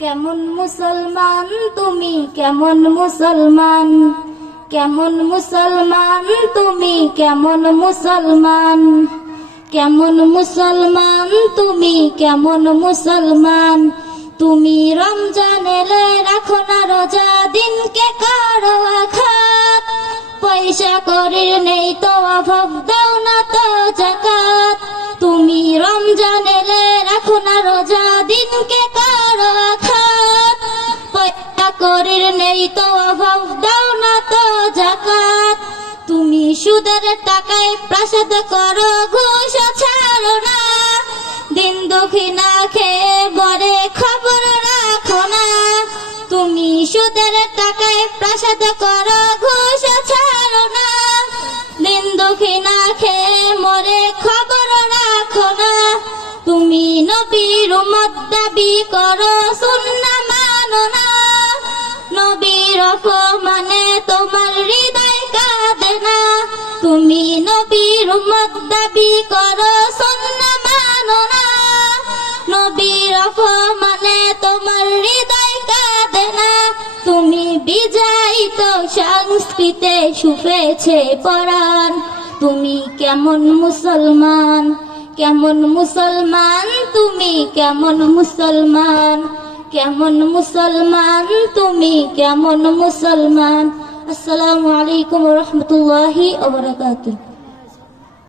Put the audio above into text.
কেমন মুসলমান তুমি, কেমন মুসলমান, কেমন মুসলমান তুমি, কেমন মুসলমান, কেমন মুসলমান তুমি, কেমন মুসলমান। তুমি রমজান এলে রাখো না রোজা, দিনকে করো আঘাত, পয়সা করির নেই তো অভাব, দাও না তো যাকাত। তুমি রমজান এলে রাখো না রোজা, দিনকে করো আঘাত, পয়সা করির নেই তো অভাব, দাও না তো যাকাত। তুমি সুদের টাকায় প্রাসাদ করো, ঘুষ ছাড়ো না, দিন দুঃখী না খেয়ে বরে খবর রাখো না। তুমি সুদের টাকায় প্রাসাদ করো, ঘুষ ছাড়ো না, দিন দুঃখী না খেয়ে মরে খবর রাখো না। তুমি নবীর উম্মত দাবি করো, সুন্নাহ মানো না, নবীর অপমানে তোমার হৃদয় কাঁদে না। তুমি নবীর উম্মত দাবি করো, সুন্নাহ মানো না, নবীর অপমানে তোমার হৃদয় কাঁদে না। তুমি বিজয়িত সংস্কৃতে শুভেছে পরাণ, তুমি কেমন মুসলমান, কেমন মুসলমান তুমি, কেমন মুসলমান, কেমন মুসলমান তুমি, কেমন মুসলমান। আসসালামু আলাইকুম ওয়া রাহমাতুল্লাহি ওয়া বারাকাতুহু।